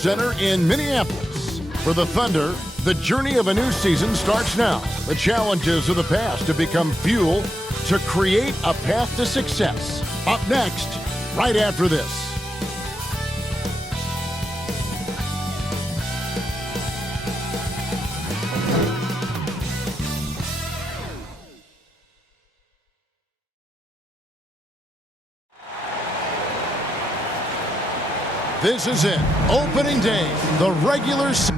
Center in Minneapolis. For the Thunder, the journey of a new season starts now. The challenges of the past have become fuel to create a path to success. Up next, right after this. This is it. Opening day. The regular season.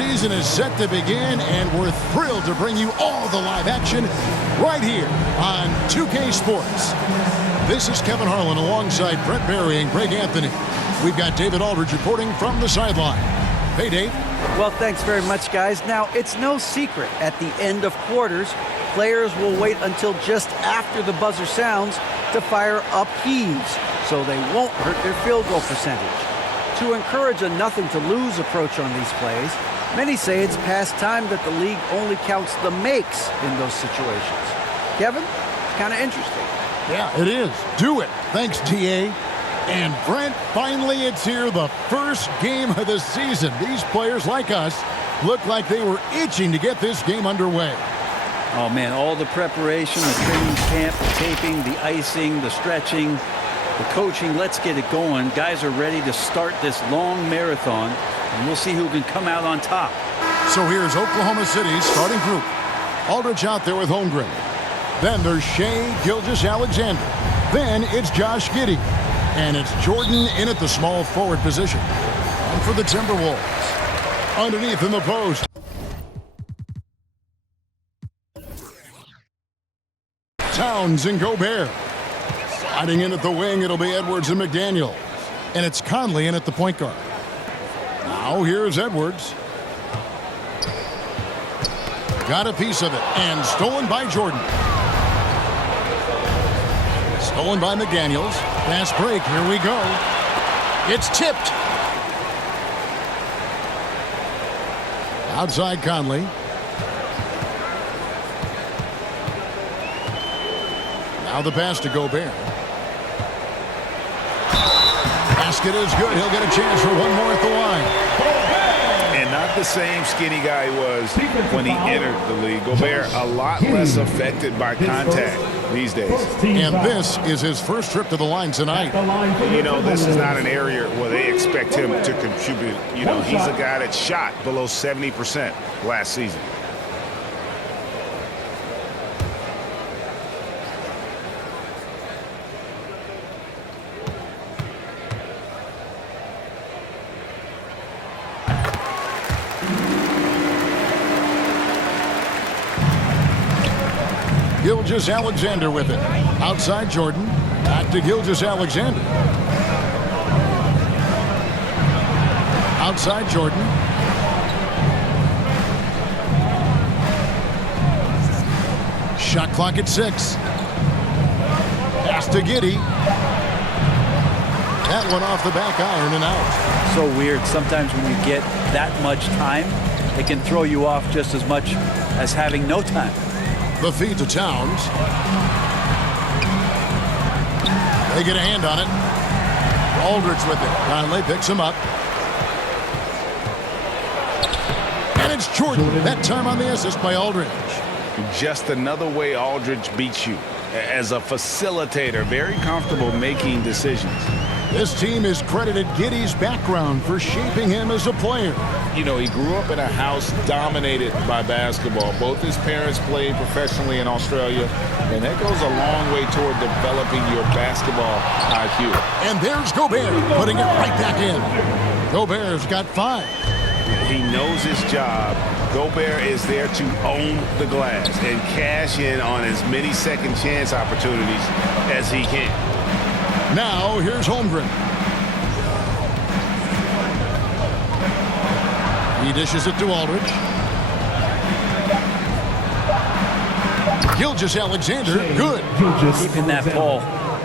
Season is set to begin, and we're thrilled to bring you all the live action right here on 2K Sports. This is Kevin Harlan alongside Brett Barry and Greg Anthony. We've got David Aldridge reporting from the sideline. Hey, Dave. Well, thanks very much, guys. Now, it's no secret at the end of quarters, players will wait until just after the buzzer sounds to fire up heaves, so they won't hurt their field goal percentage. To encourage a nothing-to-lose approach on these plays, many say it's past time that the league only counts the makes in those situations. Kevin, it's kind of interesting. Yeah, it is. Do it. Thanks, TA. And Brent, finally it's here, the first game of the season. These players, like us, look like they were itching to get this game underway. Oh, man, all the preparation, the training camp, the taping, the icing, the stretching, the coaching. Let's get it going. Guys are ready to start this long marathon, and we'll see who can come out on top. So here's Oklahoma City's starting group. Aldridge out there with Holmgren. Then there's Shea Gilgeous-Alexander. Then it's Josh Giddey. And it's Jordan in at the small forward position. And for the Timberwolves, underneath in the post, Towns and Gobert. Sliding in at the wing, it'll be Edwards and McDaniel. And it's Conley in at the point guard. Now here's Edwards. Got a piece of it, and stolen by Jordan. Stolen by McDaniels. Fast break, here we go. It's tipped. Outside Conley. Now the pass to Gobert. Basket is good. He'll get a chance for one more at the line. And not the same skinny guy he was when he entered the league. Gobert a lot less affected by contact these days. And this is his first trip to the line tonight. You know, this is not an area where they expect him to contribute. You know, he's a guy that shot below 70% last season. Gilgeous-Alexander with it. Outside Jordan. Back to Gilgeous-Alexander. Outside Jordan. Shot clock at 6. Pass to Giddey. That one off the back iron and out. So weird. Sometimes when you get that much time, it can throw you off just as much as having no time. The feed to Towns. They get a hand on it. Aldridge with it. Conley picks him up. And it's Jordan. That time on the assist by Aldridge. Just another way Aldridge beats you. As a facilitator, very comfortable making decisions. This team is credited Giddey's background for shaping him as a player. You know, he grew up in a house dominated by basketball. Both his parents played professionally in Australia, and that goes a long way toward developing your basketball IQ. And there's Gobert putting it right back in. Gobert's got 5. He knows his job. Gobert is there to own the glass and cash in on as many second chance opportunities as he can. Now here's Holmgren. He dishes it to Aldridge. Gilgeous-Alexander, good. Keeping that ball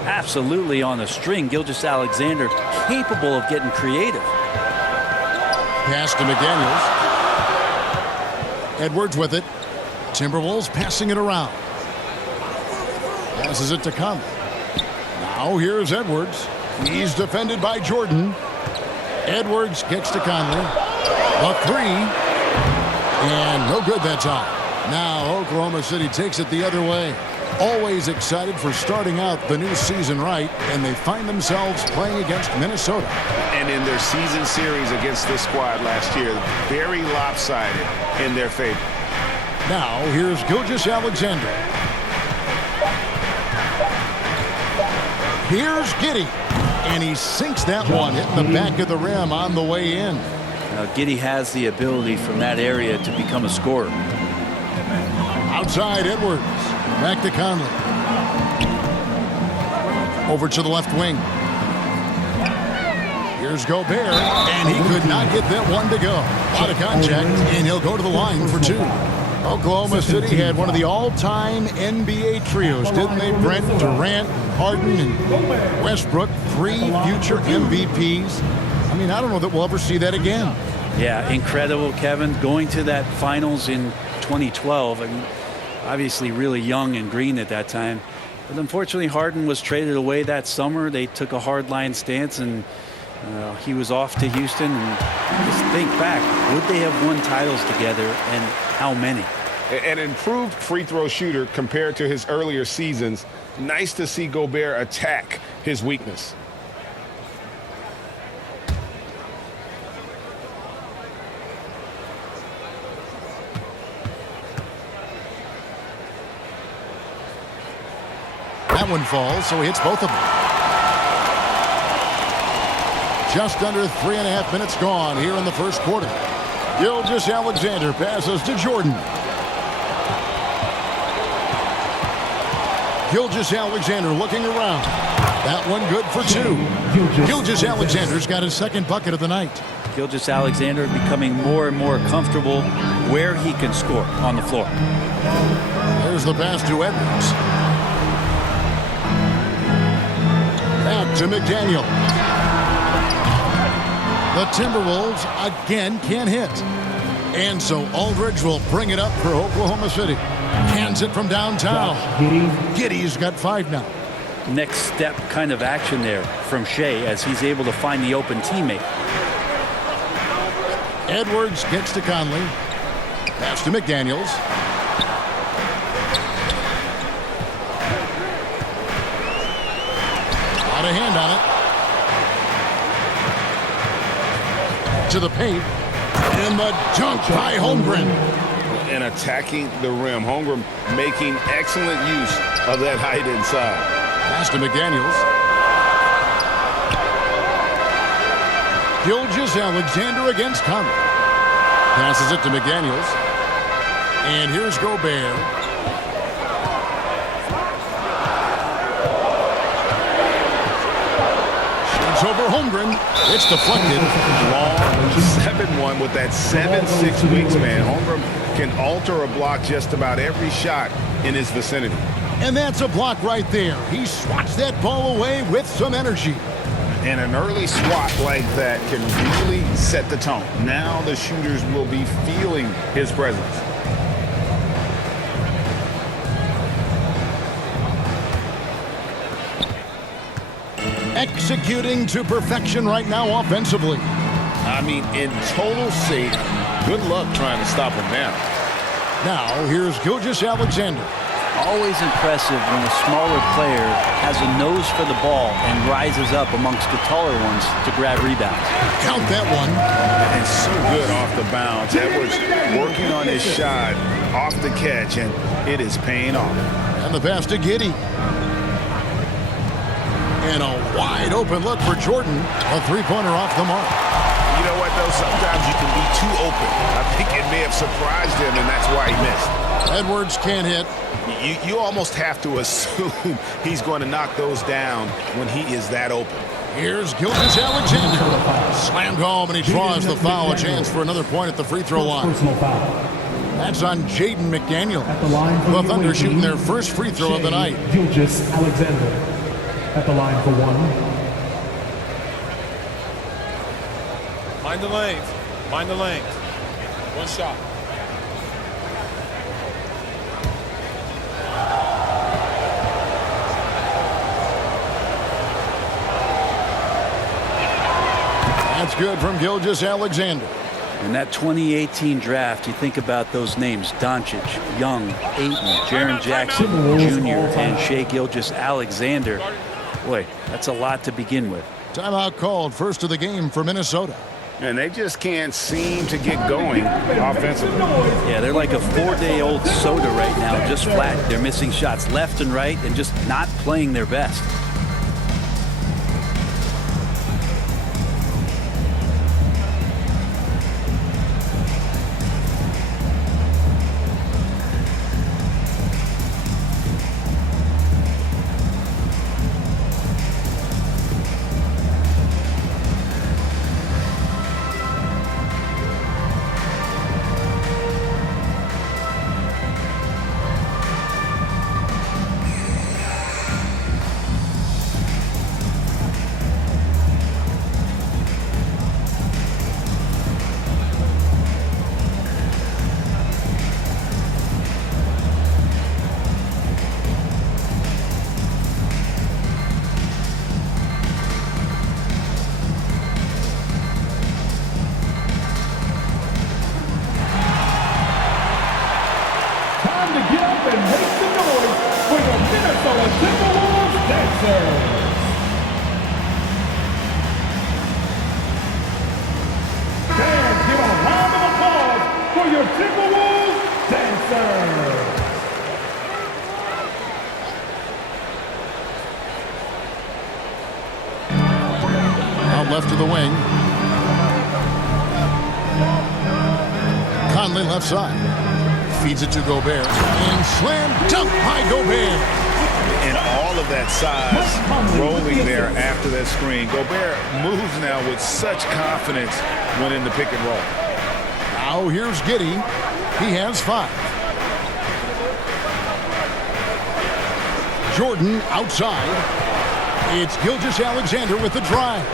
absolutely on the string. Gilgeous-Alexander capable of getting creative. Pass to McDaniels. Edwards with it. Timberwolves passing it around. Passes it to Conley. Now here's Edwards. He's defended by Jordan. Edwards kicks to Conley. A 3. And no good that time. Now Oklahoma City takes it the other way. Always excited for starting out the new season right, and they find themselves playing against Minnesota. And in their season series against this squad last year, very lopsided in their favor. Now here's Gilgeous-Alexander. Here's Giddey. And he sinks that one, hitting the back of the rim on the way in. Now, Giddey has the ability from that area to become a scorer. Outside Edwards. Back to Conley. Over to the left wing. Here's Gobert, and he could not get that one to go. Out of contact, and he'll go to the line for 2. Oklahoma City had one of the all-time NBA trios, didn't they? Brent, Durant, Harden, and Westbrook, 3 future MVPs. I mean, I don't know that we'll ever see that again. Yeah, incredible, Kevin. Going to that finals in 2012. I mean, obviously really young and green at that time. But unfortunately, Harden was traded away that summer. They took a hardline stance, and he was off to Houston. And just think back, would they have won titles together, and how many? An improved free throw shooter compared to his earlier seasons. Nice to see Gobert attack his weakness. That one falls, so he hits both of them. Just under 3.5 minutes gone here in the first quarter. Gilgeous-Alexander passes to Jordan. Gilgeous-Alexander looking around. That one good for two. Gilgeous Alexander's got his second bucket of the night. Gilgeous Alexander becoming more and more comfortable where he can score on the floor. There's the pass to Edwards. Back to McDaniel. The Timberwolves again can't hit. And so Aldridge will bring it up for Oklahoma City. Hands it from downtown. Giddey's got 5 now. Next step kind of action there from Shea as he's able to find the open teammate. Edwards gets to Conley. Pass to McDaniels. Out of hand on it. To the paint. And the dunk by Holmgren. And attacking the rim. Holmgren making excellent use of that height inside. Pass to McDaniels. Gilgeous Alexander against Conley. Passes it to McDaniels. And here's Gobert. Shoots over Holmgren. It's deflected. Long 7-1 with that 7'6" wingsman. Holmgren can alter a block just about every shot in his vicinity. And that's a block right there. He swats that ball away with some energy. And an early swat like that can really set the tone. Now the shooters will be feeling his presence. Executing to perfection right now offensively. I mean, in total sync. Good luck trying to stop him now. Now, here's Gilgeous Alexander. Always impressive when a smaller player has a nose for the ball and rises up amongst the taller ones to grab rebounds. Count that one. And so good off the bounce. Edwards working on his shot off the catch, and it is paying off. And the pass to Giddey. And a wide open look for Jordan. A three-pointer off the mark. You know what, though? Sometimes you can be too open. I think it may have surprised him, and that's why he missed. Edwards can't hit. You almost have to assume he's going to knock those down when he is that open. Here's Gilgeous Alexander. Slammed home, and he draws the foul. A chance for another point at the free throw line. That's on Jaden McDaniel. The Thunder shooting their first free throw of the night. Gilgeous Alexander at the line for one. Mind the lanes. Mind the lanes. One shot. That's good from Gilgeous Alexander. In that 2018 draft, you think about those names: Doncic, Young, Ayton, Jaren Jackson Jr., and Shea Gilgeous Alexander. Boy, that's a lot to begin with. Timeout called, first of the game for Minnesota. And they just can't seem to get going offensively. Yeah, they're like a 4-day-old soda right now, just flat. They're missing shots left and right and just not playing their best. Timberwolves dancers. Fans, give a round of applause for your Timberwolves dancers. Out left to the wing. Conley left side. Feeds it to Gobert. And slam dunk by Gobert. and all of that size rolling there after that screen. Gobert moves now with such confidence when in the pick and roll. Now here's Giddey. He has 5. Jordan outside. It's Gilgeous-Alexander with the drive.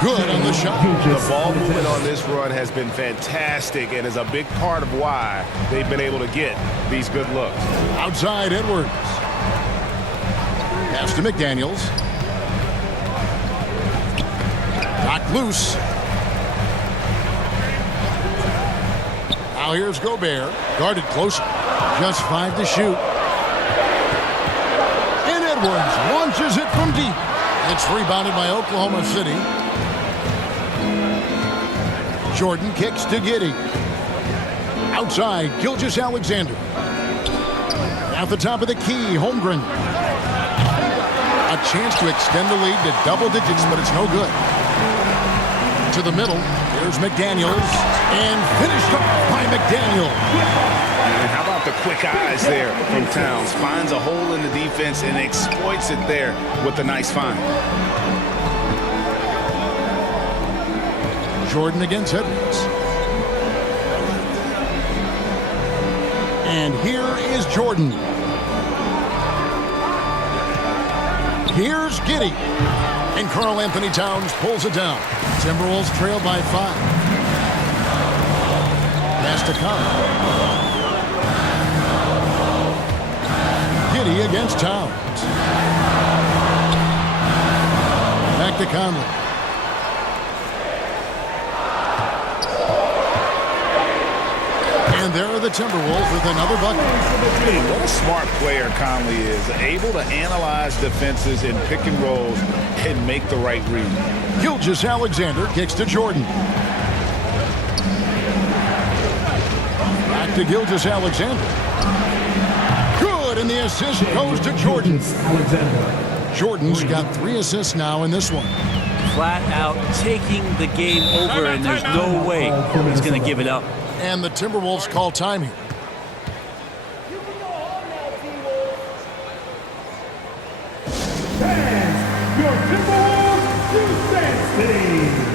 Good on the shot. The ball movement on this run has been fantastic and is a big part of why they've been able to get these good looks. Outside Edwards. Pass to McDaniels. Knocked loose. Now here's Gobert. Guarded close. Just 5 to shoot. And Edwards launches it from deep. It's rebounded by Oklahoma City. Jordan kicks to Giddey. Outside, Gilgeous-Alexander. At the top of the key, Holmgren. A chance to extend the lead to double digits, but it's no good. To the middle, here's McDaniels. And finished off by McDaniels. And how about the quick eyes there from Towns? Finds a hole in the defense and exploits it there with a nice find. Jordan against Edwards. And here is Jordan. Here's Giddey. And Karl Anthony Towns pulls it down. Timberwolves trail by 5. Pass to Conley. Giddey against Towns. Back to Conley. And there are the Timberwolves with another bucket. Hey, what a smart player Conley is. Able to analyze defenses in pick and rolls and make the right read. Gilgeous-Alexander kicks to Jordan. Back to Gilgeous-Alexander. Good, and the assist goes to Jordan. Jordan's got 3 assists now in this one. Flat out taking the game over, and there's no way he's going to give it up. And the Timberwolves call time here. And your Timberwolves to Sand City.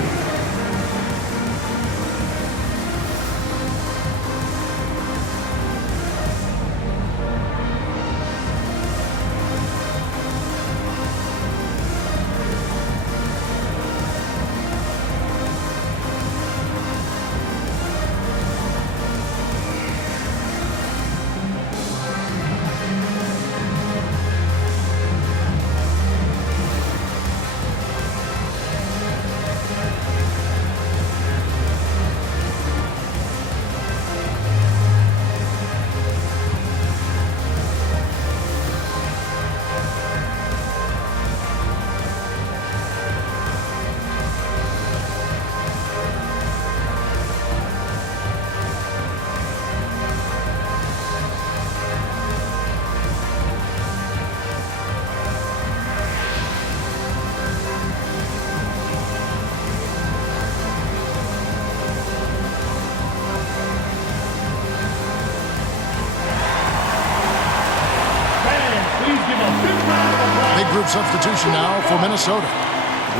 Substitution now for Minnesota.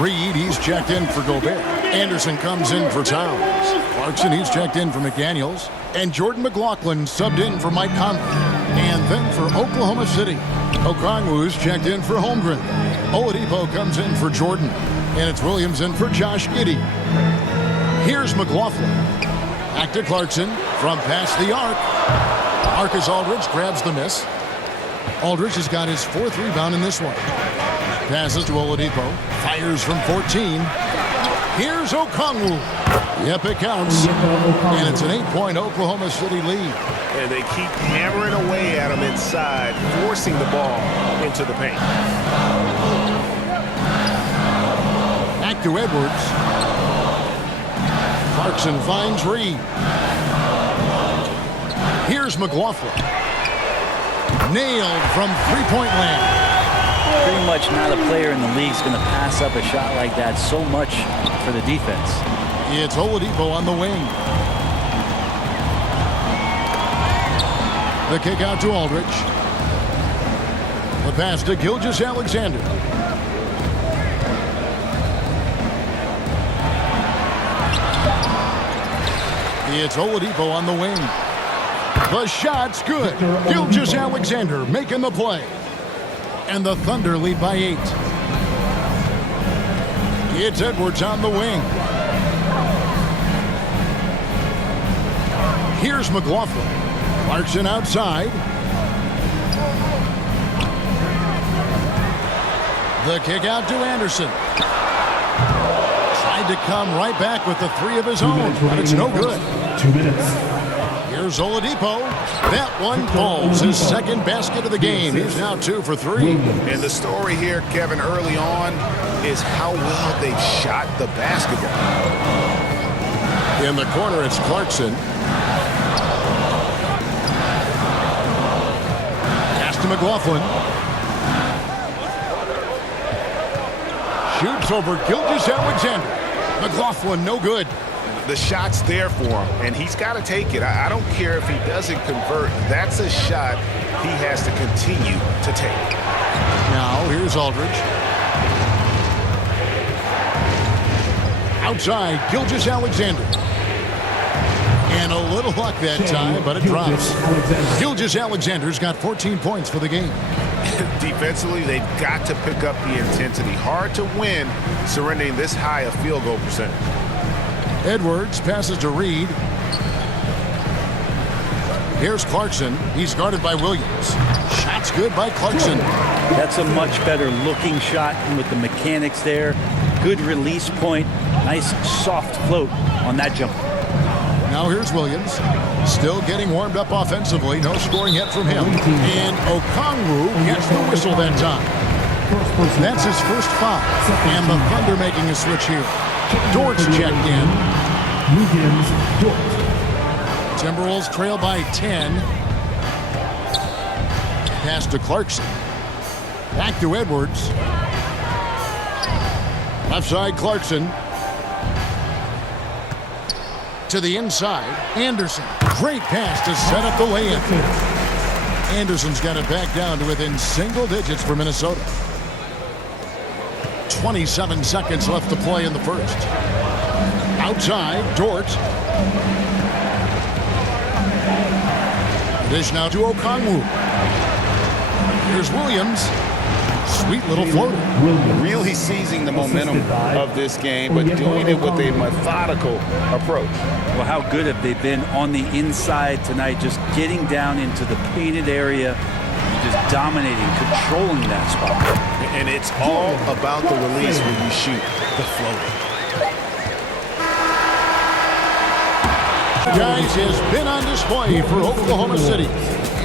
Reed, he's checked in for Gobert. Anderson comes in for Towns. Clarkson, he's checked in for McDaniels. And Jordan McLaughlin subbed in for Mike Conley. And then for Oklahoma City, Okongwu's checked in for Holmgren. Oladipo comes in for Jordan. And it's Williams in for Josh Giddey. Here's McLaughlin. Back to Clarkson from past the arc. Marcus Aldridge grabs the miss. Aldridge has got his 4th rebound in this one. Passes to Oladipo. Fires from 14. Here's Okongwu. Yep, it counts. And it's an 8-point Oklahoma City lead. And they keep hammering away at him inside, forcing the ball into the paint. Back to Edwards. Clarkson finds Reed. Here's McLaughlin. Nailed from 3-point land. Pretty much not a player in the league is going to pass up a shot like that so much for the defense. It's Oladipo on the wing. The kick out to Aldridge. pass to Gilgeous-Alexander. It's Oladipo on the wing. The shot's good. Gilgeous-Alexander making the play. And the Thunder lead by 8. It's Edwards on the wing. Here's McLaughlin. Clarkson outside. The kick out to Anderson. Tried to come right back with the 3 of his own, but it's no good. 2 minutes. Here's Oladipo. That one falls. His second basket of the game. He's now 2 for 3. And the story here, Kevin, early on is how well they've shot the basketball. In the corner, it's Clarkson. Pass to McLaughlin. Shoots over Gilgeous-Alexander. McLaughlin, no good. The shot's there for him, and he's got to take it. I don't care if he doesn't convert. That's a shot he has to continue to take. Now, here's Aldridge. Outside, Gilgeous-Alexander. And a little luck that time, but it drops. Gilgeous-Alexander's got 14 points for the game. Defensively, they've got to pick up the intensity. Hard to win surrendering this high a field goal percentage. Edwards passes to Reed. Here's Clarkson. He's guarded by Williams. Shot's good by Clarkson. That's a much better looking shot with the mechanics there. Good release point. Nice soft float on that jump. Now here's Williams. Still getting warmed up offensively. No scoring yet from him. And Okongwu gets the whistle that time. That's his first foul. And the Thunder making a switch here. Dort's checked in. Timberwolves trail by 10. Pass to Clarkson. Back to Edwards. Left side Clarkson. To the inside. Anderson. Great pass to set up the lay-in. Anderson's got it back down to within single digits for Minnesota. 27 seconds left to play in the first. Outside, Dort. Dish now to Okongwu. Here's Williams. Sweet little floater. Really seizing the momentum of this game, but doing it with a methodical approach. Well, how good have they been on the inside tonight, just getting down into the painted area, just dominating, controlling that spot. And it's all about the release when you shoot the floater. Guys has been on display for Oklahoma City.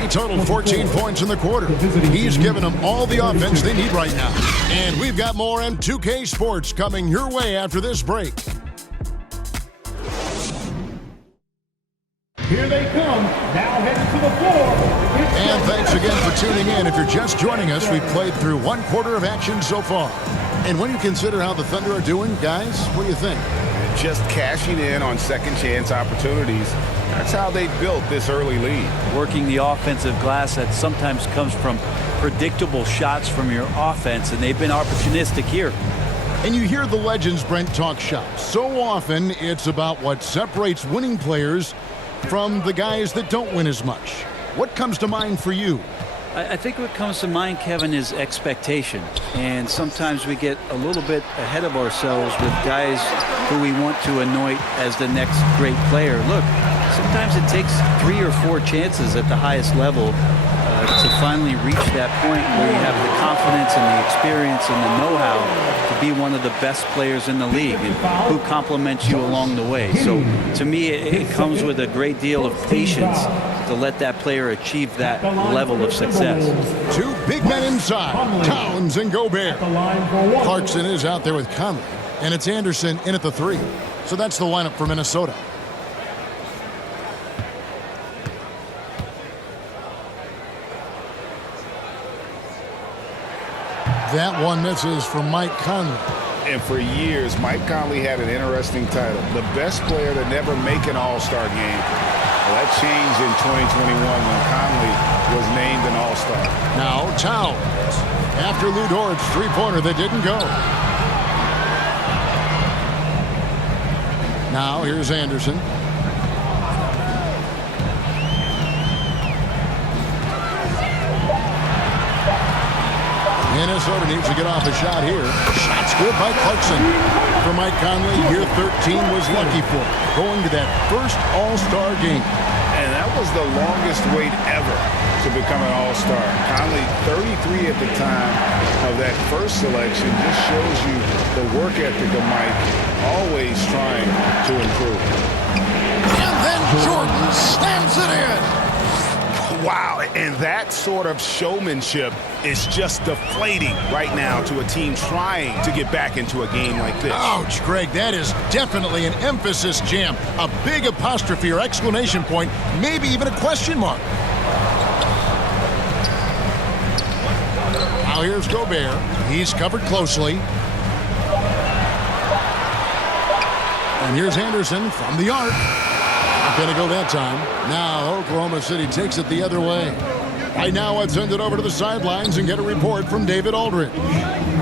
He totaled 14 points in the quarter. He's given them all the offense they need right now. And we've got more M2K Sports coming your way after this break. Here they come, now heading to the floor. And thanks again for tuning in. If you're just joining us, we've played through 1 quarter of action so far. And when you consider how the Thunder are doing, guys, what do you think? Just cashing in on second chance opportunities. That's how they built this early lead. Working the offensive glass that sometimes comes from predictable shots from your offense, and they've been opportunistic here. And you hear the legends, Brent, talk shop. So often it's about what separates winning players from the guys that don't win as much. What comes to mind for you? I think what comes to mind, Kevin, is expectation. And sometimes we get a little bit ahead of ourselves with guys who we want to anoint as the next great player. Look, sometimes it takes 3 or 4 chances at the highest level to finally reach that point where you have the confidence and the experience and the know-how to be one of the best players in the league and who complements you along the way. So to me, it comes with a great deal of patience to let that player achieve that level of success. 2 big men inside, Towns and Gobert. Clarkson is out there with Conley, and it's Anderson in at the 3. So that's the lineup for Minnesota. That one misses from Mike Conley. And for years, Mike Conley had an interesting title. The best player to never make an all-star game. Well, that changed in 2021 when Conley was named an All-Star. Now Towns. After Lou Dort's three-pointer that didn't go. Now here's Anderson. Minnesota needs to get off a shot here. Shot's good by Clarkson. For Mike Conley, year 13 was lucky for him, going to that first All-Star game. And that was the longest wait ever to become an All-Star. Conley, 33 at the time of that first selection, just shows you the work ethic of Mike, always trying to improve. And then Jordan slams it in. Wow, and that sort of showmanship is just deflating right now to a team trying to get back into a game like this. Ouch, Greg, that is definitely an emphasis jam. A big apostrophe or exclamation point, maybe even a question mark. Now here's Gobert. He's covered closely. And here's Anderson from the arc. Not going to go that time. Now Oklahoma City takes it the other way. Right now, let's send it over to the sidelines and get a report from David Aldridge.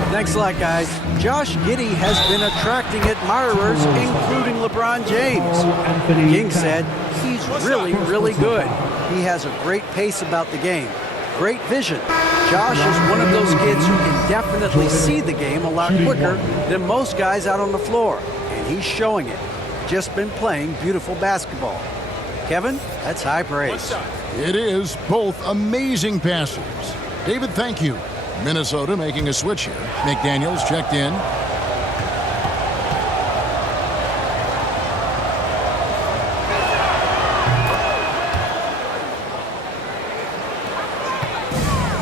Thanks a lot, guys. Josh Giddey has been attracting admirers, including LeBron James. King said he's really, really good. He has a great pace about the game, great vision. Josh is one of those kids who can definitely see the game a lot quicker than most guys out on the floor, and he's showing it. Just been playing beautiful basketball. Kevin, that's high praise. It is both amazing passers. David, thank you. Minnesota making a switch here. McDaniels checked in.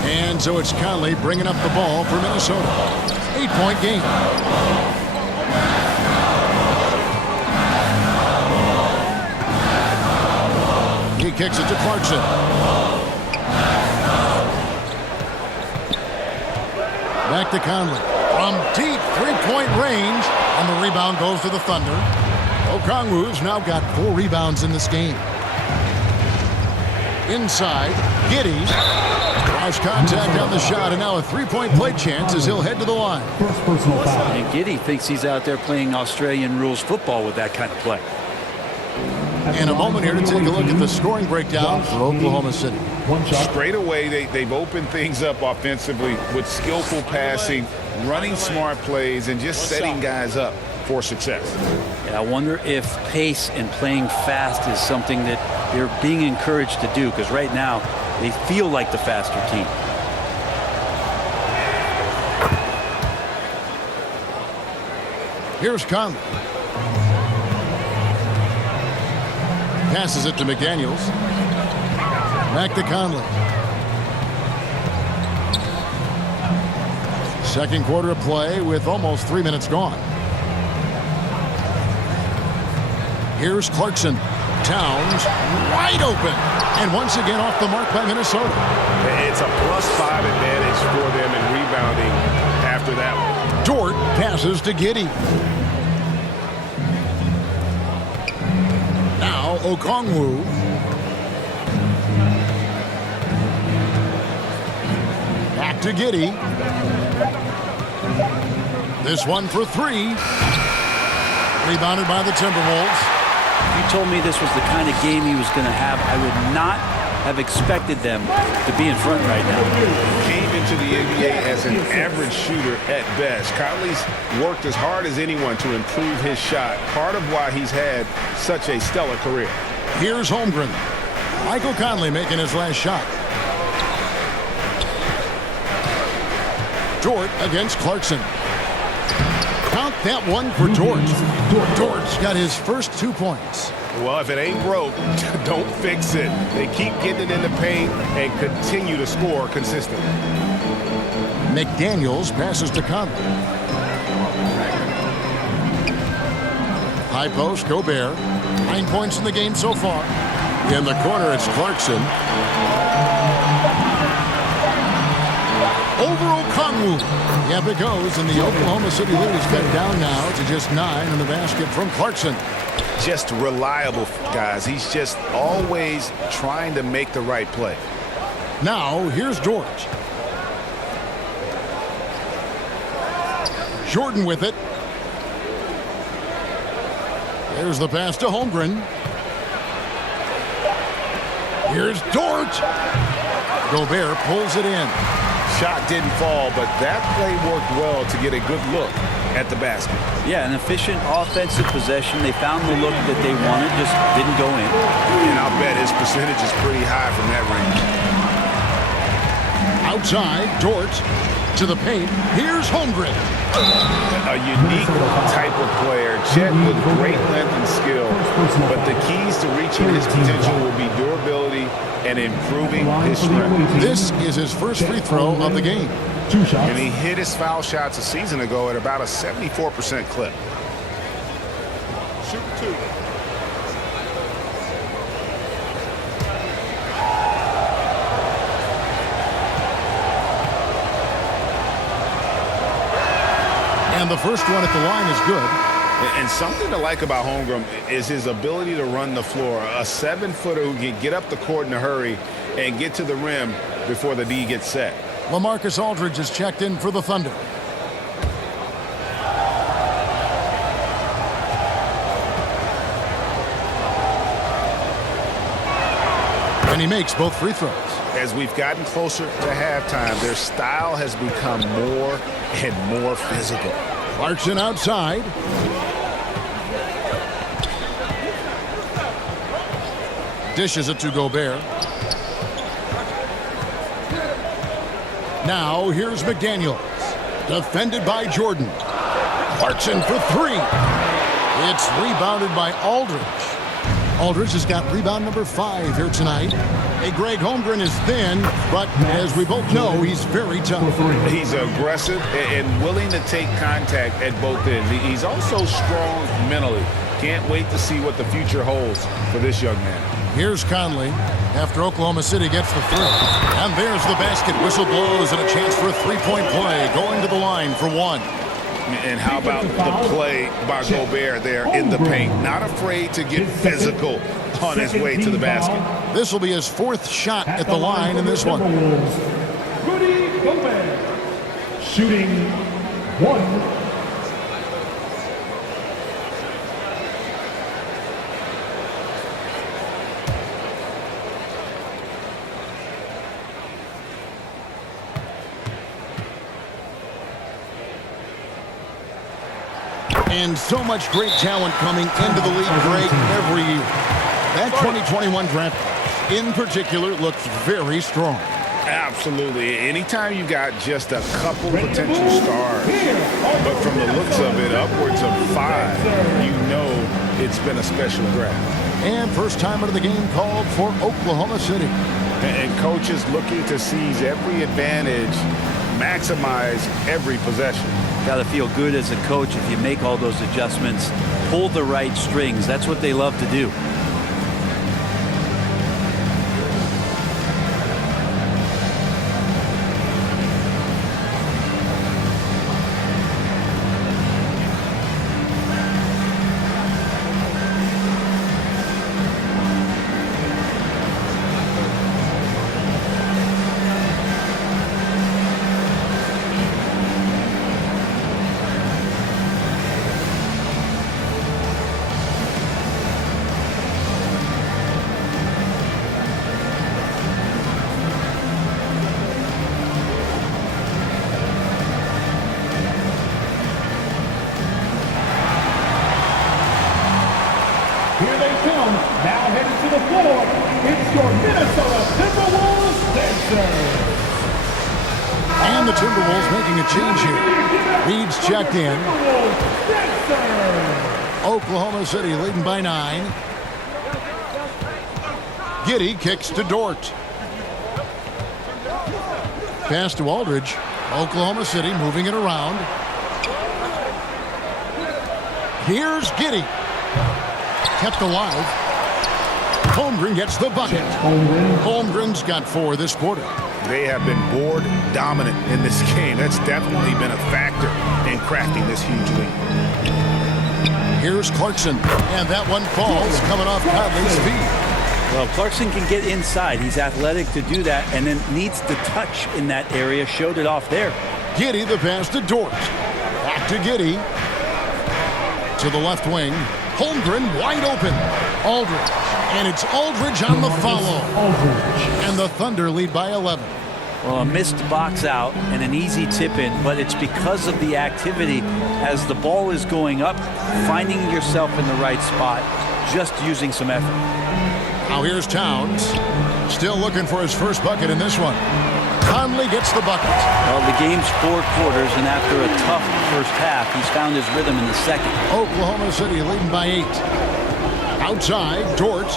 And so it's Conley bringing up the ball for Minnesota. 8-point game. He kicks it to Clarkson. Back to Conley. From deep three-point range. And the rebound goes to the Thunder. Okongwu's now got 4 rebounds in this game. Inside, Giddey. Draws contact on the shot, and now a three-point play chance as he'll head to the line. And Giddey thinks he's out there playing Australian rules football with that kind of play. In a moment here to take a look at the scoring breakdown for Oklahoma City. Straight away, they've opened things up offensively with skillful passing, running smart plays, and just setting guys up for success. Yeah, I wonder if pace and playing fast is something that they're being encouraged to do, because right now they feel like the faster team. Here's Conley. Passes it to McDaniels. Back to Conley. Second quarter of play with almost 3 minutes gone. Here's Clarkson. Towns wide open. And once again off the mark by Minnesota. It's a +5 advantage for them in rebounding after that one. Dort passes to Giddey. Now Okongwu. Back to Giddey. This one for 3. Rebounded by the Timberwolves. If you told me this was the kind of game he was going to have, I would not have expected them to be in front right now. Came into the NBA as an average shooter at best. Conley's worked as hard as anyone to improve his shot, part of why he's had such a stellar career. Here's Holmgren. Michael Conley making his last shot. Dort against Clarkson. Count that one for Dort. Dort's got his first 2 points. Well, if it ain't broke, don't fix it. They keep getting it in the paint and continue to score consistently. McDaniels passes to Conley. High post, Gobert. 9 points in the game so far. In the corner, it's Clarkson. Over Okongwu. Yep, it goes, and the Oklahoma City lead is cut down now to just 9 in the basket from Clarkson. just reliable, guys. He's just always trying to make the right play. Now, here's George. Jordan with it. There's the pass to Holmgren. Here's Dort. Gobert pulls it in. Shot didn't fall, but that play worked well to get a good look at the basket. Yeah, an efficient offensive possession. They found the look that they wanted, just didn't go in. And I'll bet his percentage is pretty high from that range. Outside, Dort to the paint. Here's Holmgren. A unique type of player. Chet with great length and skill. But the keys to reaching his potential will be durability and improving his strength. This is his first free throw of the game. 2 shots. And he hit his foul shots a season ago at about a 74% clip. Shoot 2. And the first one at the line is good. And something to like about Holmgren is his ability to run the floor. A 7-footer who can get up the court in a hurry and get to the rim before the D gets set. LaMarcus Aldridge is checked in for the Thunder. And he makes both free throws. As we've gotten closer to halftime, their style has become more and more physical. Clarkson outside. Dishes it to Gobert. Now here's McDaniels. Defended by Jordan. Clarkson for 3. It's rebounded by Aldridge. Aldridge has got rebound number 5 here tonight. Hey, Greg, Holmgren is thin, but as we both know, he's very tough. He's aggressive and willing to take contact at both ends. He's also strong mentally. Can't wait to see what the future holds for this young man. Here's Conley after Oklahoma City gets the 3. And there's the basket. Whistle blows and a chance for a three-point play. Going to the line for 1. And how about the play by Gobert there in the paint? Not afraid to get physical on his way to the basket. This will be his 4th shot at the line in this one. Rudy Gobert. Shooting 1. And so much great talent coming into the league, Greg, every year. That 2021 draft, in particular, looks very strong. Absolutely. Anytime you got just a couple potential stars, but from the looks of it, upwards of 5, you know it's been a special draft. And first time out of the game called for Oklahoma City. And coaches looking to seize every advantage, maximize every possession. Got to feel good as a coach if you make all those adjustments, pull the right strings. That's what they love to do. Here they come, now heading to the floor. It's your Minnesota Timberwolves dancers. And the Timberwolves making a change here. Reed's checked in. Timberwolves dancers. Oklahoma City leading by 9. Giddey kicks to Dort. Pass to Aldridge. Oklahoma City moving it around. Here's Giddey. Kept alive. Holmgren gets the bucket. Holmgren's got 4 this quarter. They have been board dominant in this game. That's definitely been a factor in crafting this huge lead. Here's Clarkson, and that one falls coming off Conley's feet. Well, Clarkson can get inside. He's athletic to do that, and then needs to touch in that area. Showed it off there. Giddey the pass to Dort. Back to Giddey. To the left wing. Holmgren wide open. Aldridge. And it's Aldridge on the follow. And the Thunder lead by 11. Well, a missed box out and an easy tip in, but it's because of the activity as the ball is going up, finding yourself in the right spot, just using some effort. Now here's Towns. Still looking for his first bucket in this one. Conley gets the bucket. Well, the game's 4 quarters, and after a tough first half, he's found his rhythm in the second. Oklahoma City leading by 8. Outside, Dort.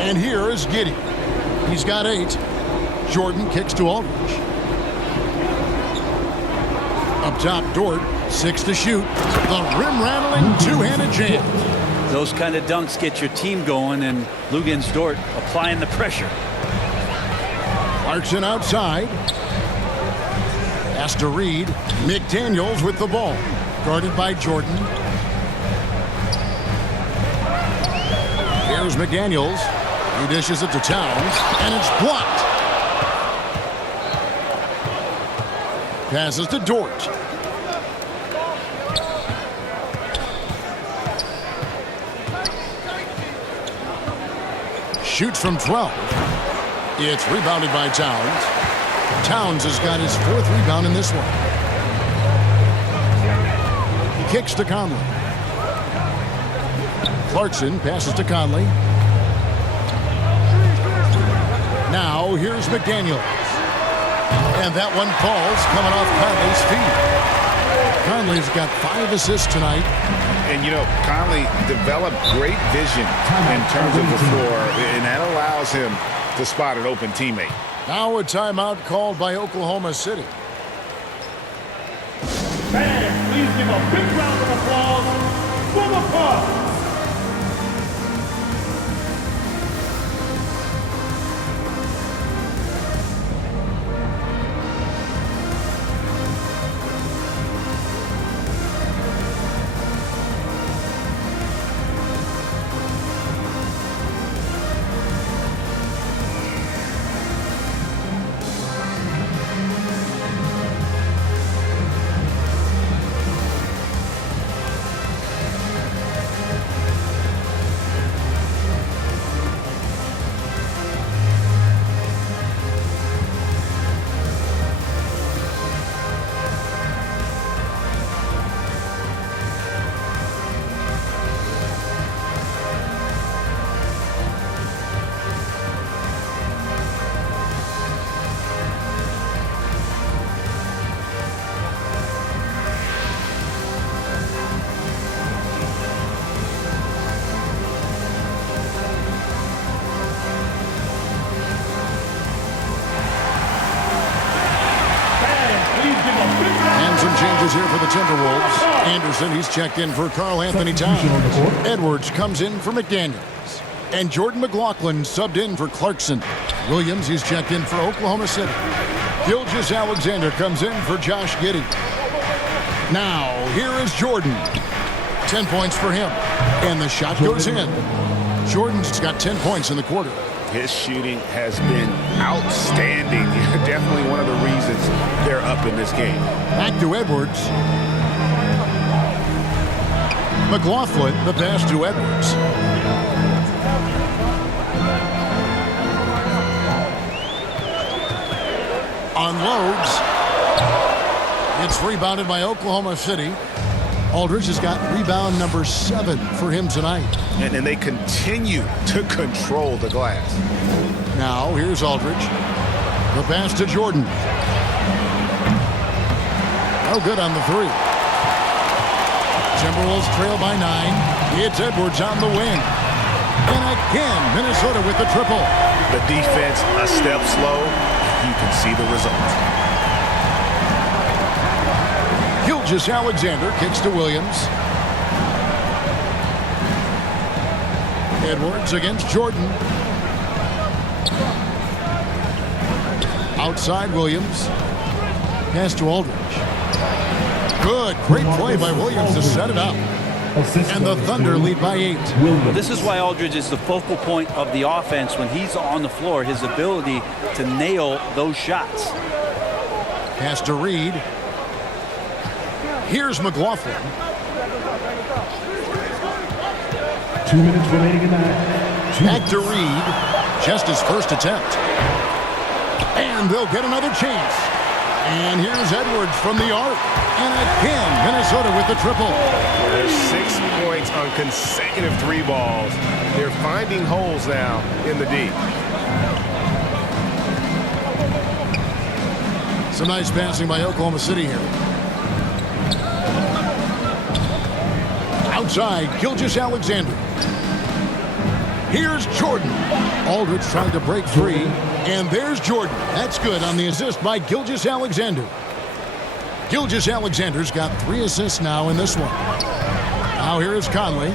And here is Giddey. He's got 8. Jordan kicks to Aldridge. Up top, Dort. 6 to shoot. The rim-rattling two-handed jam. Those kind of dunks get your team going, and Luguentz Dort applying the pressure. Clarkson outside. Has to Reed. McDaniels with the ball. Guarded by Jordan. Here's McDaniels. He dishes it to Towns, and it's blocked. Passes to Dort. Shoots from 12. It's rebounded by Towns. Towns has got his 4th rebound in this one. Kicks to Conley. Clarkson passes to Conley. Now here's McDaniels. And that one falls coming off Conley's feet. Conley's got 5 assists tonight. And, you know, Conley developed great vision in terms of the floor, and that allows him to spot an open teammate. Now a timeout called by Oklahoma City. Fans, please give a big round of applause for the Bucks. Changes here for the Timberwolves. Anderson, he's checked in for Karl Anthony Towns. Edwards comes in for McDaniels. And Jordan McLaughlin subbed in for Clarkson. Williams, he's checked in for Oklahoma City. Gilgeous-Alexander comes in for Josh Giddey. Now, here is Jordan. 10 points for him. And the shot goes in. Jordan's got 10 points in the quarter. His shooting has been outstanding. Definitely one of the reasons they're up in this game. Back to Edwards. McLaughlin, the pass to Edwards. Unloads. It's rebounded by Oklahoma City. Aldridge has got rebound number 7 for him tonight. And they continue to control the glass. Now, here's Aldridge. The pass to Jordan. No good on the 3. Timberwolves trail by 9. It's Edwards on the wing. And again, Minnesota with the triple. The defense a step slow. You can see the result. Gilgeous-Alexander kicks to Williams. Edwards against Jordan. Outside Williams. Pass to Aldridge. Good, great play by Williams to set it up. And the Thunder lead by 8. This is why Aldridge is the focal point of the offense when he's on the floor. His ability to nail those shots. Pass to Reed. Here's McLaughlin. 2 minutes remaining in that. Back to Reed. Just his first attempt. And they'll get another chance. And here's Edwards from the arc. And again, Minnesota with the triple. There's 6 points on consecutive 3 balls. They're finding holes now in the D. Some nice passing by Oklahoma City here. Outside, Gilgeous-Alexander. Here's Jordan. Aldridge trying to break free. And there's Jordan. That's good on the assist by Gilgeous-Alexander. Gilgeous-Alexander's got 3 assists now in this one. Now here is Conley.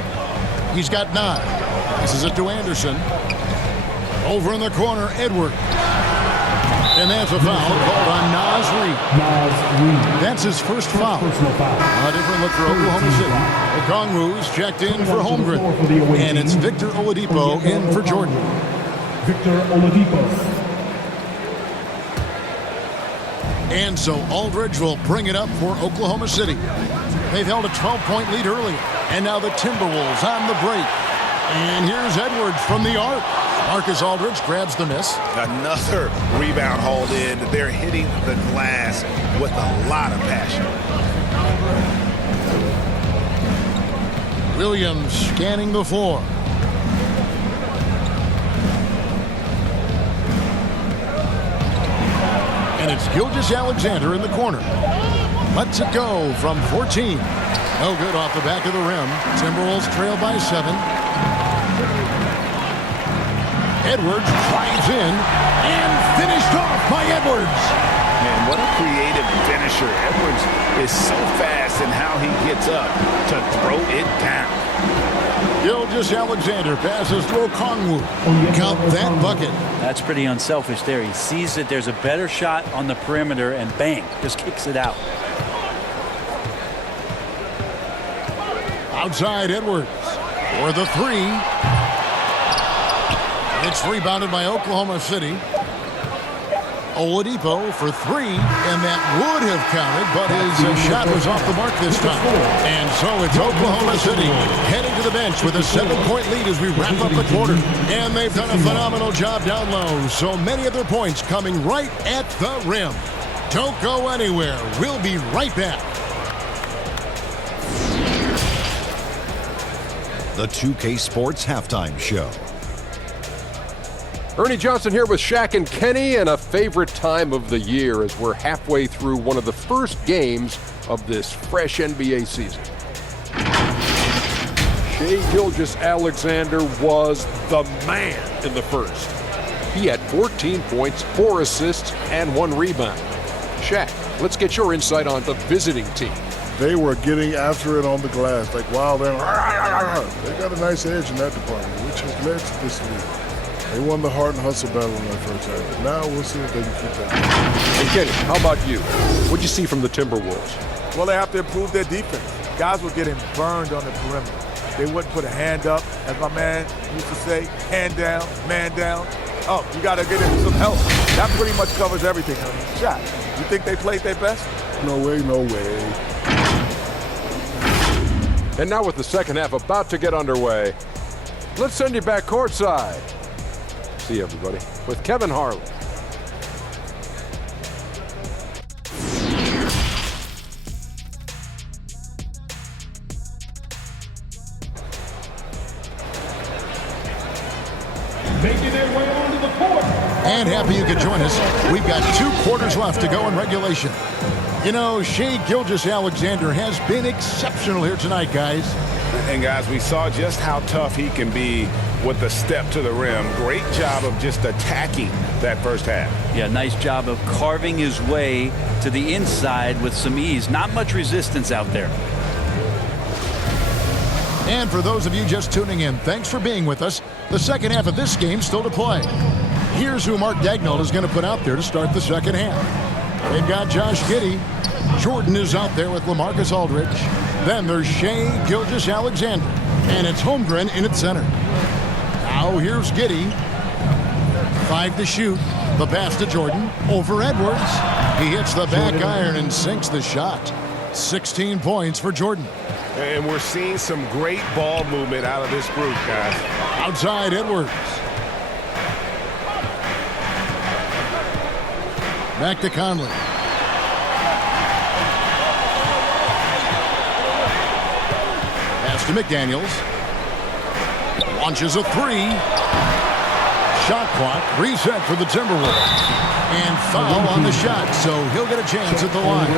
He's got 9. This is it to Anderson. Over in the corner, Edwards. And that's a foul called on Naz Reid. That's his first foul. A different look for Oklahoma City. Okongwu's checked in for Holmgren. And it's Victor Oladipo in for Jordan. Victor Oladipo. And so Aldridge will bring it up for Oklahoma City. They've held a 12-point lead earlier. And now the Timberwolves on the break. And here's Edwards from the arc. Marcus Aldridge grabs the miss. Another rebound hauled in. They're hitting the glass with a lot of passion. Williams scanning the floor. And it's Gilgeous-Alexander in the corner. Lets it go from 14. No good off the back of the rim. Timberwolves trail by 7. Edwards drives in and finished off by Edwards. Man, what a creative finisher. Edwards is so fast in how he gets up to throw it down. Gilgeous-Alexander passes to Okongwu. Count that bucket. That's pretty unselfish there. He sees that there's a better shot on the perimeter and bang, just kicks it out. Outside Edwards for the 3. It's rebounded by Oklahoma City. Oladipo for 3, and that would have counted, but his shot was off the mark this time. And so it's Oklahoma City heading to the bench with a 7-point lead as we wrap up the quarter. And they've done a phenomenal job down low. So many of their points coming right at the rim. Don't go anywhere. We'll be right back. The 2K Sports Halftime Show. Ernie Johnson here with Shaq and Kenny, and a favorite time of the year as we're halfway through one of the first games of this fresh NBA season. Shai Gilgeous-Alexander was the man in the first. He had 14 points, 4 assists, and 1 rebound. Shaq, let's get your insight on the visiting team. They were getting after it on the glass, like wow, they got a nice edge in that department, which has led to this lead. They won the heart and hustle battle in that first half. Now we'll see if they can keep that. Hey, Kenny, how about you? What'd you see from the Timberwolves? Well, they have to improve their defense. Guys were getting burned on the perimeter. They wouldn't put a hand up, as my man used to say, hand down, man down. Oh, you got to get him some help. That pretty much covers everything. Shot. You think they played their best? No way, no way. And now with the second half about to get underway, let's send you back courtside. See everybody with Kevin Harlan. Making their way onto the court. And happy you could join us. We've got 2 quarters left to go in regulation. You know, Shai Gilgeous-Alexander has been exceptional here tonight, guys. And guys, we saw just how tough he can be with the step to the rim. Great job of just attacking that first half. Yeah, nice job of carving his way to the inside with some ease. Not much resistance out there. And for those of you just tuning in, thanks for being with us. The second half of this game still to play. Here's who Mark Daigneault is going to put out there to start the second half. They've got Josh Giddey, Jordan is out there with LaMarcus Aldridge. Then there's Shea Gilgeous-Alexander. And it's Holmgren in at center. Now here's Giddey. 5 to shoot. The pass to Jordan. Over Edwards. He hits the back iron and sinks the shot. 16 points for Jordan. And we're seeing some great ball movement out of this group, guys. Outside Edwards. Back to Conley. Pass to McDaniels. Launches a 3. Shot clock reset for the Timberwolves. And foul on the shot, so he'll get a chance at the line.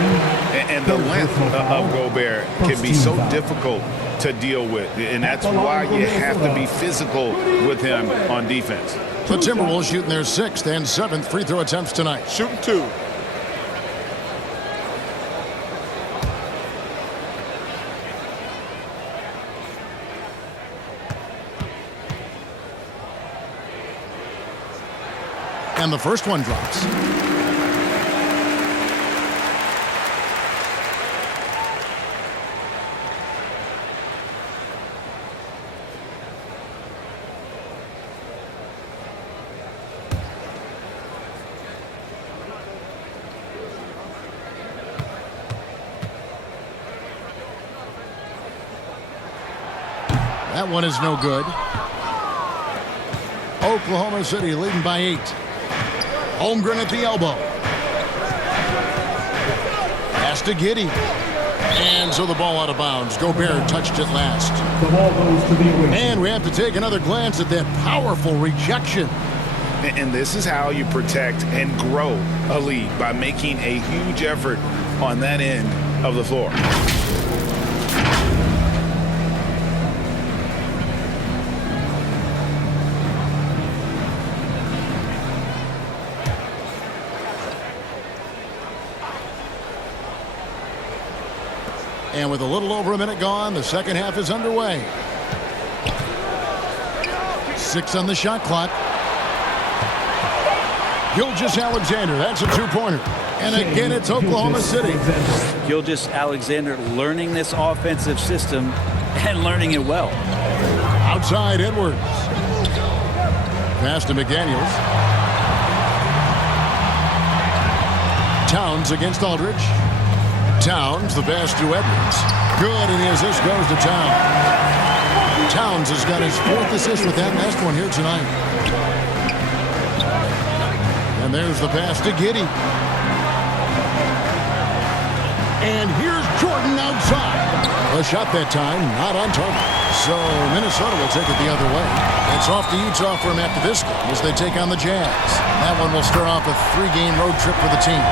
And the length of Gobert can be so difficult to deal with. And that's why you have to be physical with him on defense. The Timberwolves shooting their 6th and 7th free throw attempts tonight. Shooting 2. And the first one drops. That one is no good. Oklahoma City leading by 8. Holmgren at the elbow. Pass to Giddey. And so the ball out of bounds. Gobert touched it last. The ball goes to the away. And we have to take another glance at that powerful rejection. And this is how you protect and grow a lead, by making a huge effort on that end of the floor. And with a little over a minute gone, the second half is underway. 6 on the shot clock. Gilgeous-Alexander, that's a 2-pointer. And again, it's Oklahoma City. Gilgeous-Alexander learning this offensive system and learning it well. Outside Edwards. Pass to McDaniels. Towns against Aldridge. Towns, the pass to Edwards. Good, and the assist goes to Towns. Towns has got his 4th assist with that last one here tonight. And there's the pass to Giddey. And here's Jordan outside. A shot that time, not on target. So Minnesota will take it the other way. It's off to Utah for him after this game as they take on the Jazz. That one will start off a 3-game road trip for the team.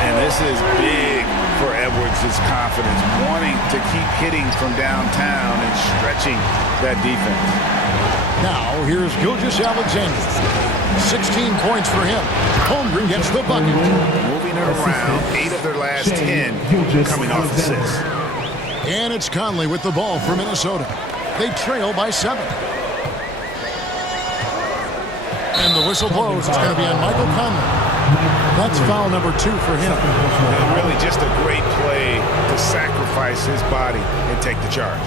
And this is big for Edwards' confidence, wanting to keep hitting from downtown and stretching that defense. Now, here's Gilgeous-Alexander. 16 points for him. Holmgren gets the bucket. Moving it around, 8 of their last 10 coming off assists. And it's Conley with the ball for Minnesota. They trail by 7. And the whistle blows. It's going to be on Michael Conley. That's foul number 2 for him. And really just a great play to sacrifice his body and take the charge.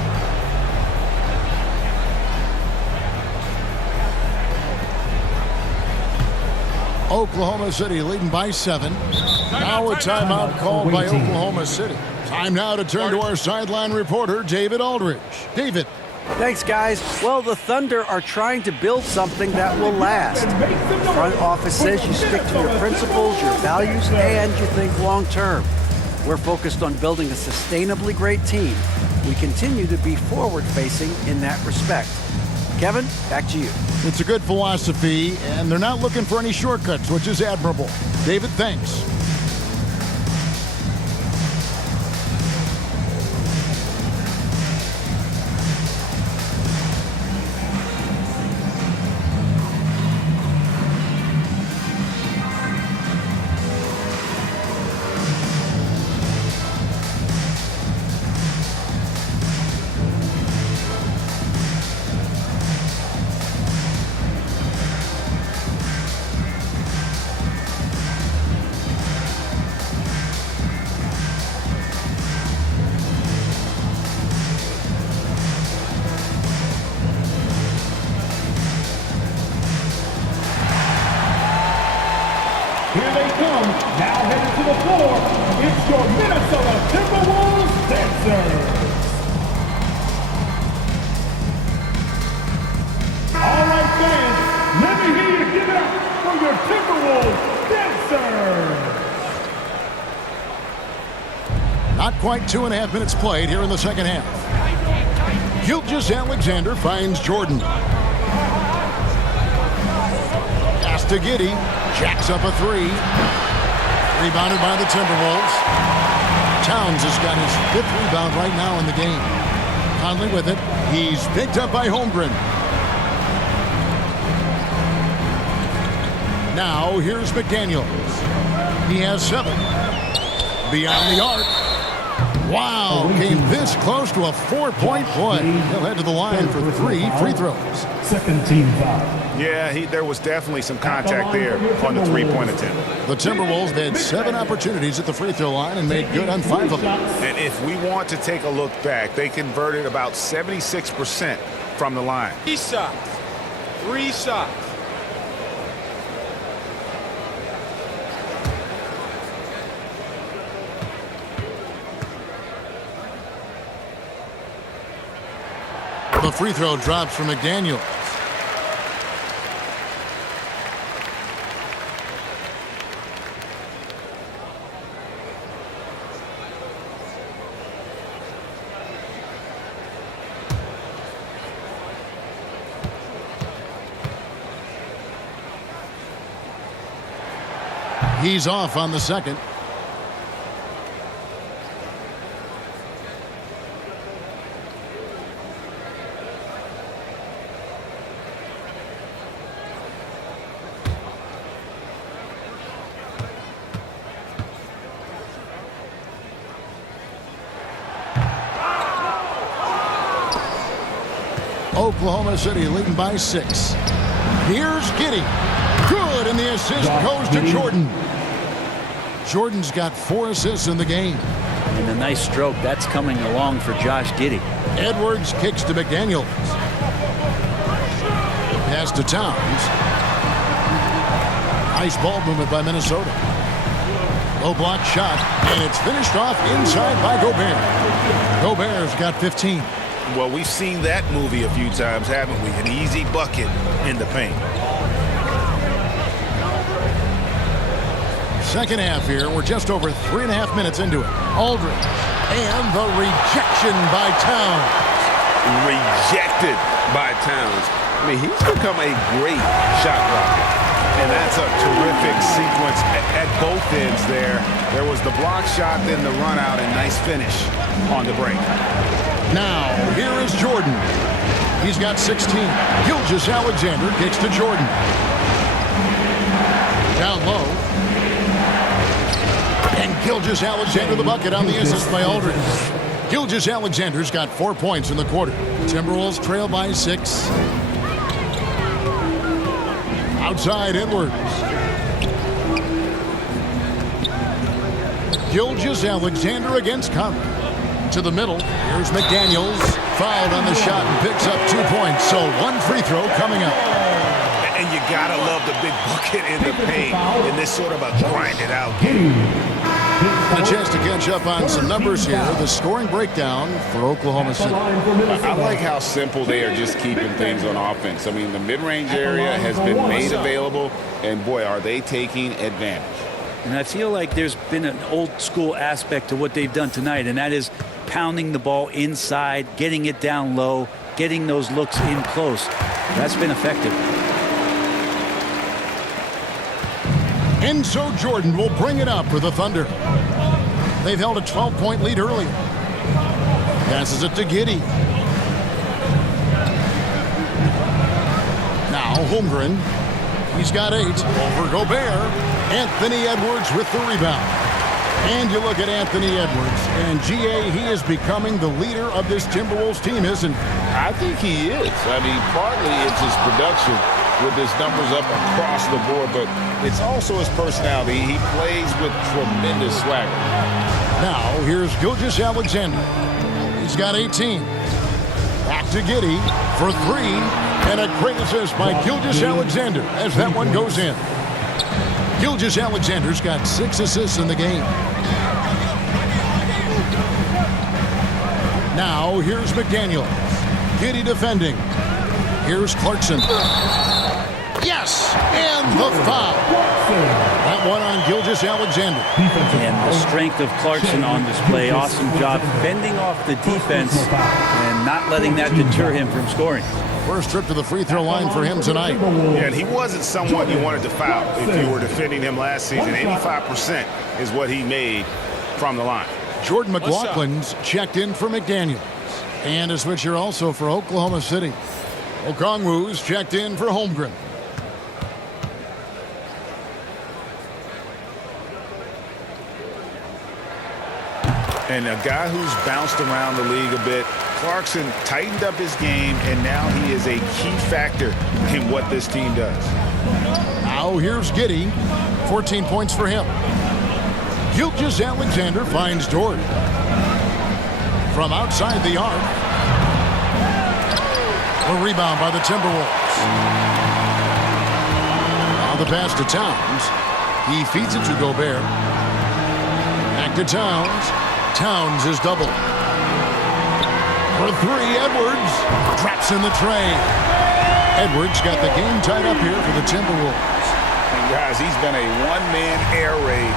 Oklahoma City leading by 7. Now a timeout called by Oklahoma City. Time now to turn to our sideline reporter, David Aldridge. David. Thanks, guys. Well, the Thunder are trying to build something that will last. The front office says you stick to your principles, your values, and you think long term. We're focused on building a sustainably great team. We continue to be forward-facing in that respect. Kevin, back to you. It's a good philosophy, and they're not looking for any shortcuts, which is admirable. David, thanks. the floor, it's your Minnesota Timberwolves dancers. All right, fans, let me hear you give it up for your Timberwolves dancers. Not quite 2.5 minutes played here in the second half. Gilgeous-Alexander finds Jordan. Pass to Giddey. Jacks up a three. Rebounded by the Timberwolves. Towns has got his 5th rebound right now in the game. Conley with it. He's picked up by Holmgren. Now here's McDaniels. He has 7. Beyond the arc. Wow, came this close to a 4-point play. He'll head to the line for 3 free throws. Second team foul. Yeah, there was definitely some contact there on the three-point attempt. The Timberwolves had 7 opportunities at the free throw line and made good on 5 of them. And if we want to take a look back, they converted about 76% from the line. 3 shots. 3 shots. The free throw drops for McDaniels. He's off on the second. Oklahoma City leading by 6. Here's Giddey. Good, and the assist goes to Jordan. Jordan's got 4 assists in the game. And a nice stroke. That's coming along for Josh Giddey. Edwards kicks to McDaniels. Pass to Towns. Nice ball movement by Minnesota. Low block shot, and it's finished off inside by Gobert. Gobert's got 15. Well, we've seen that movie a few times, haven't we? An easy bucket in the paint. Second half here. We're just over 3.5 minutes into it. Aldridge. And the rejection by Towns. Rejected by Towns. I mean, he's become a great shot blocker. And that's a terrific sequence at both ends there. There was the block shot, then the run out, and nice finish on the break. Now, here is Jordan. He's got 16. Gilgeous-Alexander kicks to Jordan. Down low. And Gilgeous-Alexander the bucket on the assist by Aldridge. Gilgeous-Alexander's got 4 points in the quarter. Timberwolves trail by 6. Outside Edwards. Gilgeous-Alexander against Conley. To the middle. Here's McDaniels. Fouled on the shot and picks up 2 points. So 1 free throw coming up. And you gotta love the big bucket in the paint in this sort of a grinded out game. And a chance to catch up on some numbers here. The scoring breakdown for Oklahoma City. I like how simple they are just keeping things on offense. I mean, the mid-range area has been made available, and boy, are they taking advantage. And I feel like there's been an old school aspect to what they've done tonight, and that is pounding the ball inside, getting it down low, getting those looks in close. That's been effective. And so Jordan will bring it up for the Thunder. They've held a 12-point lead earlier. Passes it to Giddey. Now Holmgren. He's got 8 over Gobert. Anthony Edwards with the rebound. And you look at Anthony Edwards, and G.A., he is becoming the leader of this Timberwolves team, isn't he? I think he is. I mean, partly it's his production with his numbers up across the board, but it's also his personality. He plays with tremendous swagger. Now, here's Gilgeous-Alexander. He's got 18. Back to Giddey for 3. And a great assist by Gilgeous-Alexander as that one goes in. Gilgeous-Alexander's got 6 assists in the game. Now, here's McDaniel. Giddey defending. Here's Clarkson. Yes! And the foul. That one on Gilgeous-Alexander. And the strength of Clarkson on display. Awesome job fending off the defense and not letting that deter him from scoring. First trip to the free throw line for him tonight. Yeah, and he wasn't someone you wanted to foul if you were defending him last season. 85% is what he made from the line. Jordan McLaughlin's checked in for McDaniels. And a switcher also for Oklahoma City. Okongwu's checked in for Holmgren. And a guy who's bounced around the league a bit, Clarkson tightened up his game, and now he is a key factor in what this team does. Now here's Giddey. 14 points for him. Gilgeous-Alexander finds Dort. From outside the arc. A rebound by the Timberwolves. Now the pass to Towns. He feeds it to Gobert. Back to Towns. Towns is doubled. For 3, Edwards traps in the tray. Edwards got the game tied up here for the Timberwolves. And guys, he's been a one-man air raid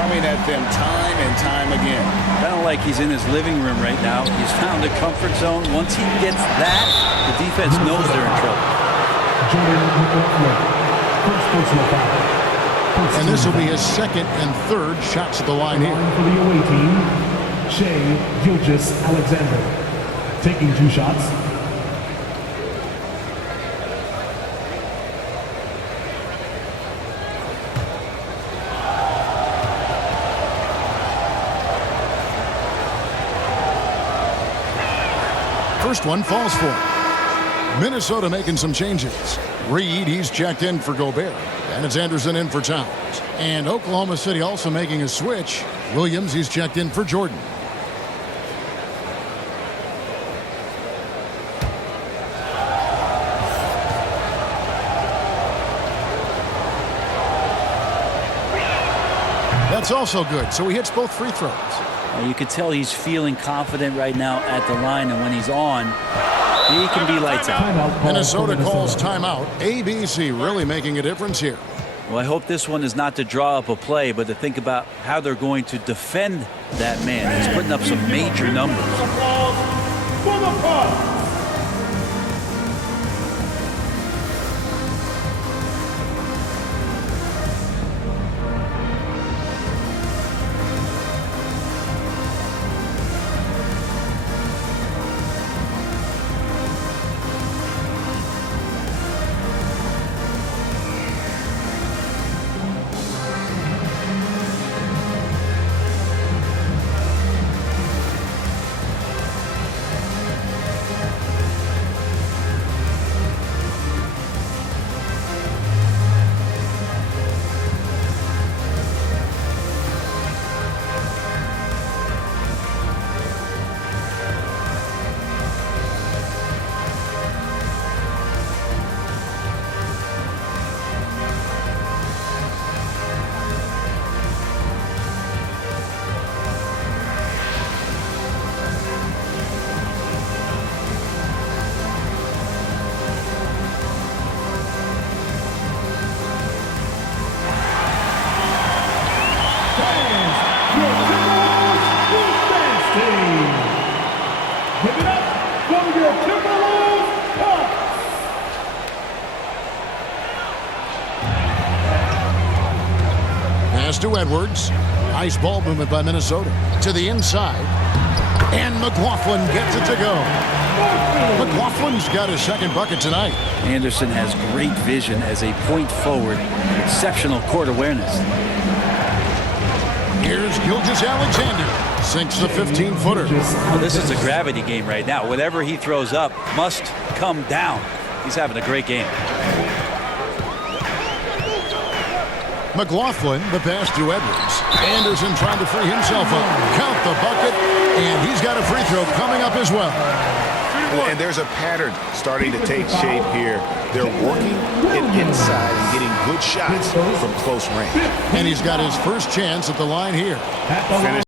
coming at them time and time again. Kind of like he's in his living room right now. He's found a comfort zone. Once he gets that, the defense knows they're in trouble. And this will be his second and third shots at the line here. For the away team, Shea Gilgeous-Alexander taking 2 shots. First one falls for him. Minnesota making some changes. Reed, he's checked in for Gobert. And it's Anderson in for Towns. And Oklahoma City also making a switch. Williams, he's checked in for Jordan. That's also good, so he hits both free throws. You could tell he's feeling confident right now at the line, and when he's on, he can be lights out. Minnesota calls timeout. ABC really making a difference here. Well, I hope this one is not to draw up a play, but to think about how they're going to defend that man. He's putting up some major numbers. For the Bucks. Give it up for your Timberwolves Bucks. Pass to Edwards. Nice ball movement by Minnesota. To the inside. And McLaughlin gets it to go. McLaughlin's got his second bucket tonight. Anderson has great vision as a point forward. Exceptional court awareness. Here's Gilgeous-Alexander. Sinks the 15-footer. Well, this is a gravity game right now. Whatever he throws up must come down. He's having a great game. McLaughlin, the pass to Edwards. Anderson trying to free himself up. Count the bucket, and he's got a free throw coming up as well. And there's a pattern starting to take shape here. They're working it inside and getting good shots from close range. And he's got his first chance at the line here. Finish